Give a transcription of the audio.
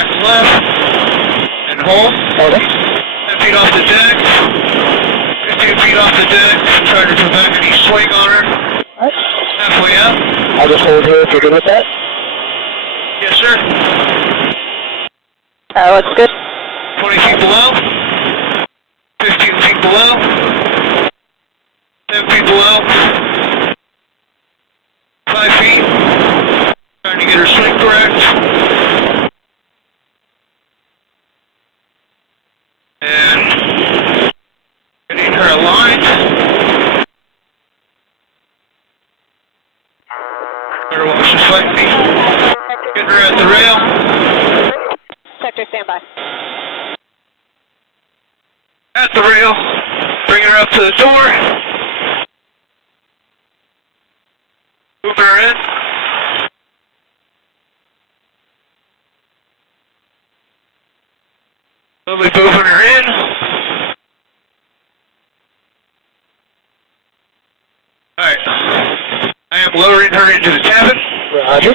back left, and hold. Okay. 10 feet off the deck, 15 feet off the deck, trying to prevent any swing on her. Alright. Halfway up. I'll just hold here if you're good with that. Yes, sir. Looks good. 20 feet below, 15 feet below, 10 feet below, 5 feet, trying to get her swing correct, and getting her aligned. Better watch this fight me. Getting her at the rail. Sector standby. At the rail, bring her up to the door, move her in, slowly moving her in, alright, I am lowering her into the cabin. Roger.